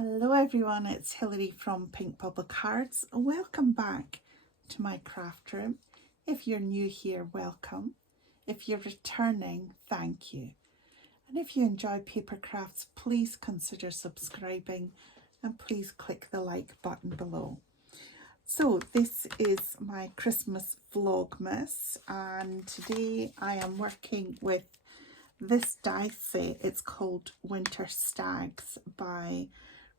Hello everyone, it's Hilary from Pink Bubble Cards. Welcome back to my craft room. If you're new here, welcome. If you're returning, thank you. And if you enjoy paper crafts, please consider subscribing and please click the like button below. So this is my Christmas Vlogmas, and today I am working with this die set. It's called Winter Stags by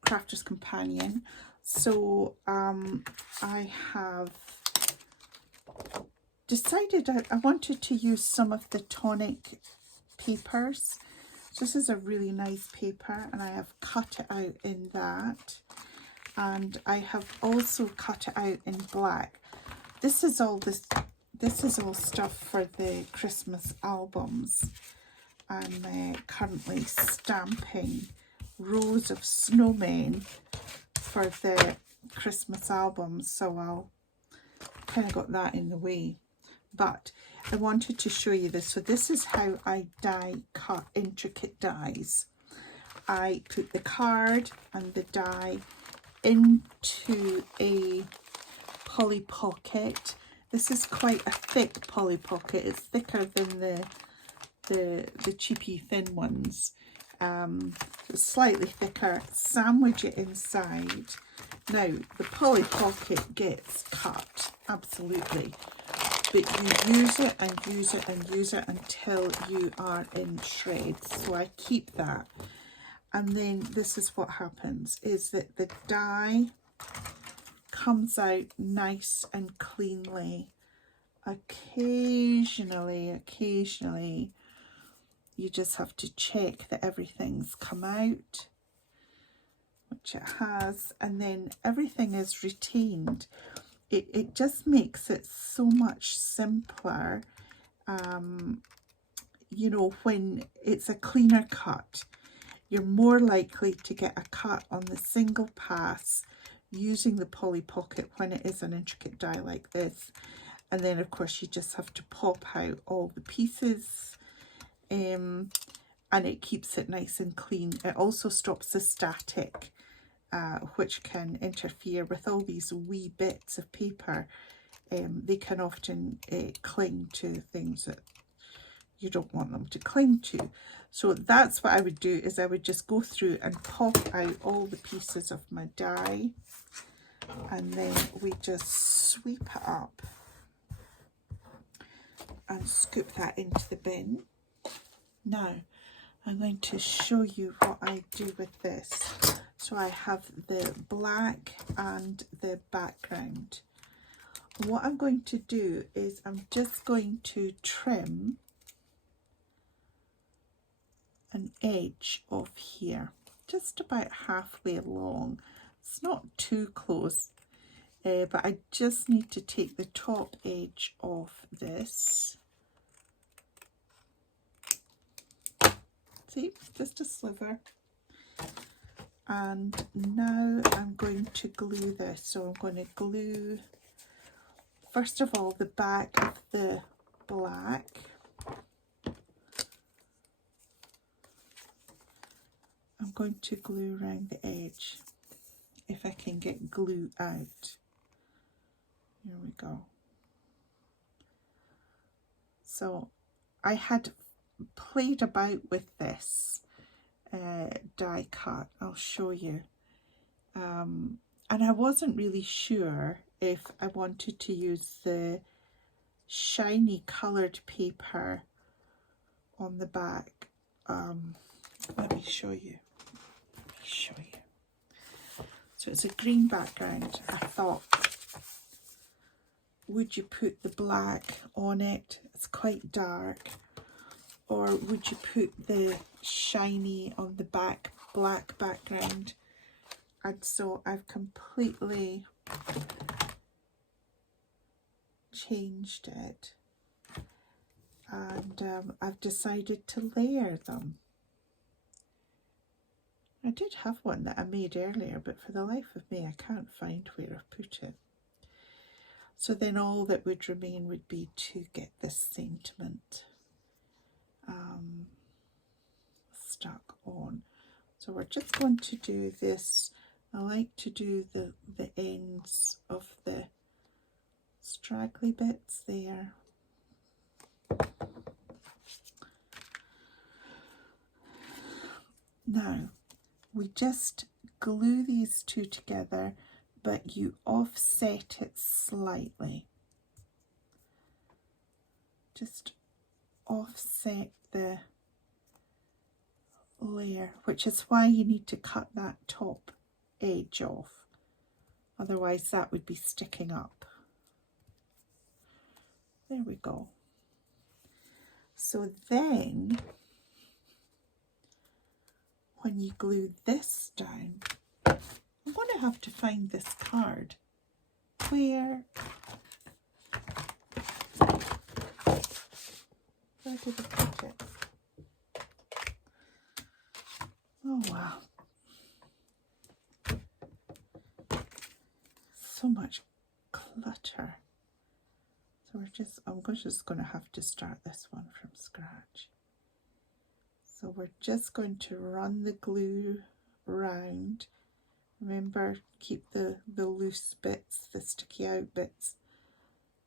Crafter's Companion. So I have decided I wanted to use some of the tonic papers. This is a really nice paper and I have cut it out in that, and I have also cut it out in black. This is all stuff for the Christmas albums. I'm currently stamping rows of snowmen for the Christmas albums, so I'll kind of got that in the way, but I wanted to show you this. So this is how I cut intricate dies. I put the card and the die into a Polly Pocket. This is quite a thick Polly Pocket. It's thicker than the cheapy thin ones. It's slightly thicker. Sandwich it inside. Now the Polly Pocket gets cut, absolutely, but you use it and use it and use it until you are in shreds. So I keep that, and then this is what happens, is that the die comes out nice and cleanly. Occasionally you just have to check that everything's come out, which it has, and then everything is retained. It just makes it so much simpler, you know, when it's a cleaner cut. You're more likely to get a cut on the single pass using the Polly Pocket when it is an intricate die like this. And then of course you just have to pop out all the pieces, and it keeps it nice and clean. It also stops the static, which can interfere with all these wee bits of paper. They can often cling to things that you don't want them to cling to. So that's what I would do, is I would just go through and pop out all the pieces of my die, and then we just sweep it up and scoop that into the bin. Now I'm going to show you what I do with this. So I have the black and the background. What I'm going to do is I'm just going to trim an edge off here, just about halfway along. It's not too close, but I just need to take the top edge off this. See, just a sliver. And now I'm going to glue this. So I'm going to glue, first of all, the back of the black. I'm going to glue around the edge, if I can get glue out. Here we go. So I had played about with this die cut. I'll show you. And I wasn't really sure if I wanted to use the shiny coloured paper on the back. Let me show you. So it's a green background. I thought, would you put the black on it? It's quite dark. Or would you put the shiny on the back, black background? And so I've completely changed it, and I've decided to layer them. I did have one that I made earlier, but for the life of me I can't find where I put it. So then all that would remain would be to get this sentiment stuck on. So we're just going to do this. I like to do the ends of the straggly bits there. Now, we just glue these two together, but you offset it slightly. Just offset the layer, which is why you need to cut that top edge off. Otherwise that would be sticking up. There we go. So then when you glue this down, I'm going to have to find this card. Where did I put it? Oh wow. So much clutter. So I'm just going to have to start this one from scratch. So we're just going to run the glue round. Remember, keep the loose bits, the sticky out bits.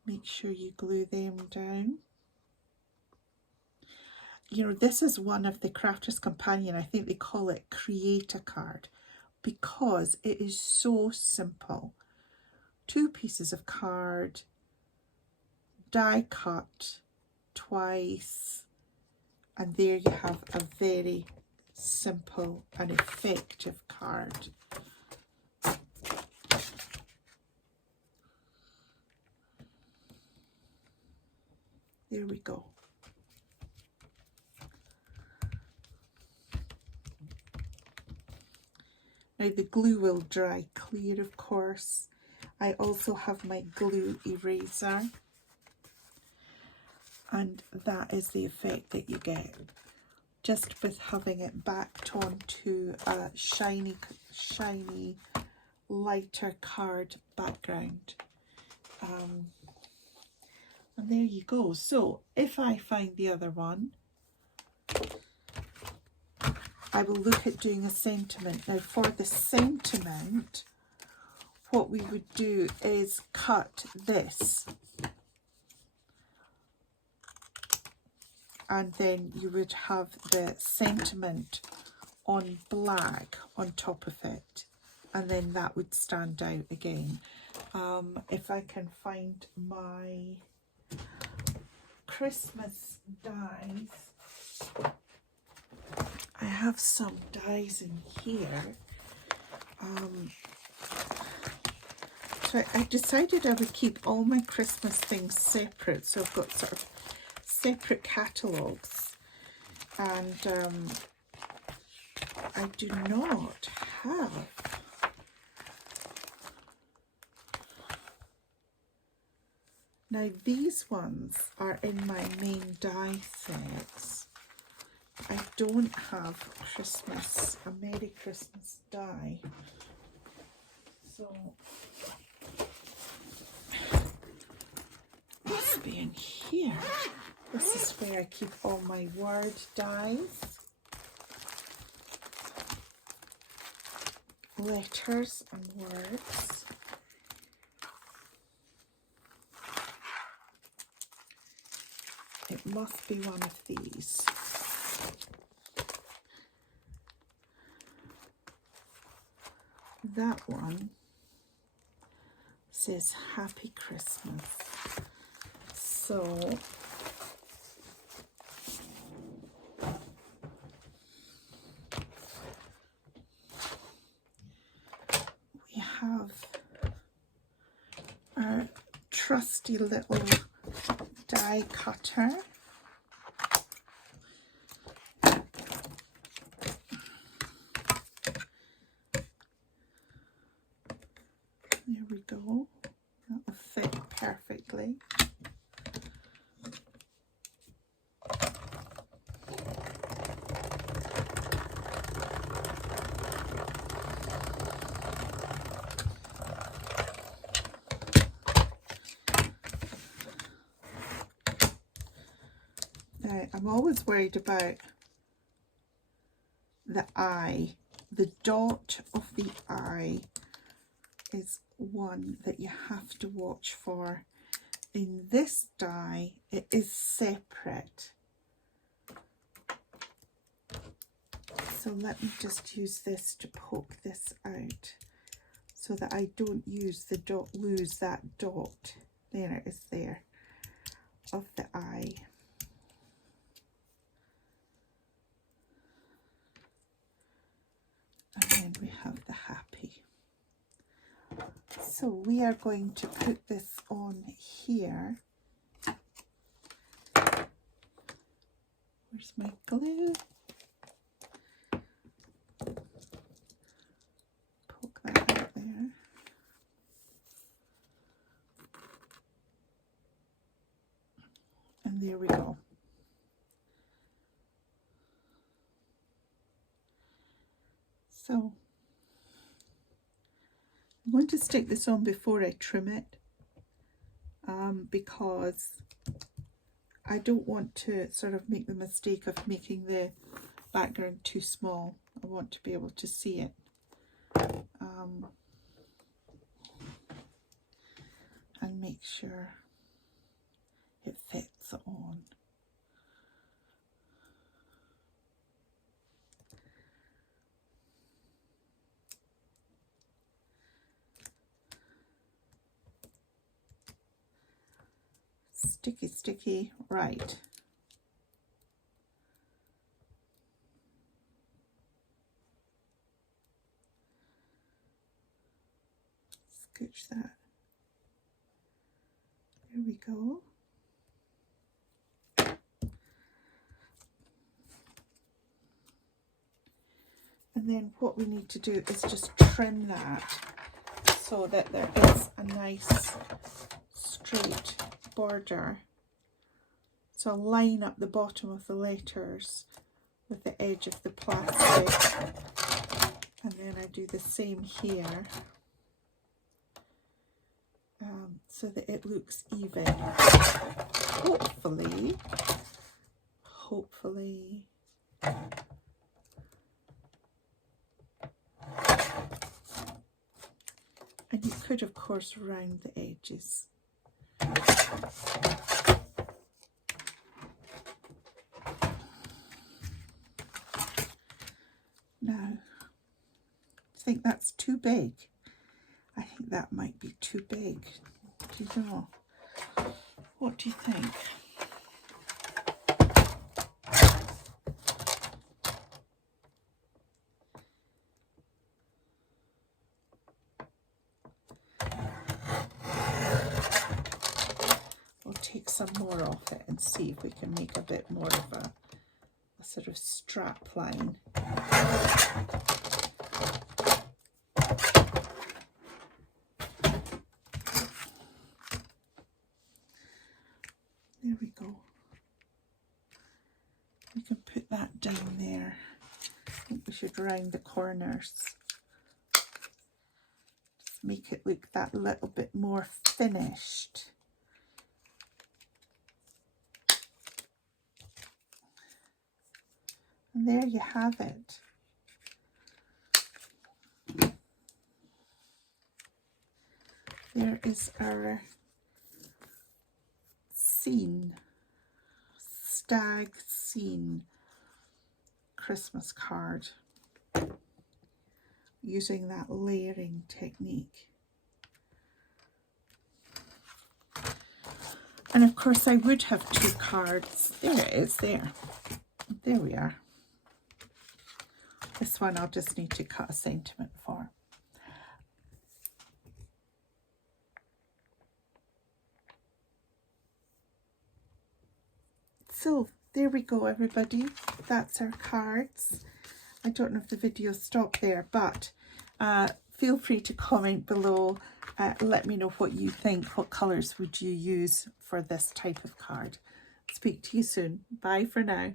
Make sure you glue them down. You know, this is one of the Crafter's Companion, I think they call it Create a Card, because it is so simple. 2 pieces of card, die cut twice, and there you have a very simple and effective card. There we go. Now the glue will dry clear, of course. I also have my glue eraser, and that is the effect that you get just with having it backed onto a shiny lighter card background. And there you go. So if I find the other one, I will look at doing a sentiment. Now for the sentiment, what we would do is cut this, and then you would have the sentiment on black on top of it, and then that would stand out again. If I can find my Christmas dies, I have some dies in here. So I decided I would keep all my Christmas things separate, so I've got sort of separate catalogues, and I do not have now. These ones are in my main die sets. I don't have a Merry Christmas die, so must be in here. This is where I keep all my word dies, letters and words. It must be one of these. That one says Happy Christmas. So we have our trusty little die cutter. There we go. That will fit perfectly. Now, I'm always worried about the eye the dot of the eye is one that you have to watch for. In this die, it is separate. So let me just use this to poke this out so that I don't use the dot, lose that dot. There it is there, of the eye. And then we have the happy. So we are going to put this on here. Where's my glue? Poke that out there. And there we go. So I'm going to stick this on before I trim it, because I don't want to sort of make the mistake of making the background too small. I want to be able to see it. And make sure it fits on. Sticky, sticky, right. Scooch that. There we go. And then what we need to do is just trim that so that there is a nice straight border. So I'll line up the bottom of the letters with the edge of the plastic, and then I do the same here, so that it looks even. Hopefully. And you could, of course, round the edges. Now, I think that's too big. I think that might be too big. Do you know? What do you think? We'll take some more off it and see if we can make a bit more of a sort of strap line. There we go. We can put that down there. I think we should round the corners. Just make it look that little bit more finished. And there you have it. There is our scene, stag scene Christmas card using that layering technique. And of course I would have two cards. There it is, there we are. This one I'll just need to cut a sentiment for. So there we go, everybody. That's our cards. I don't know if the video stopped there, but feel free to comment below. Let me know what you think. What colours would you use for this type of card? Speak to you soon. Bye for now.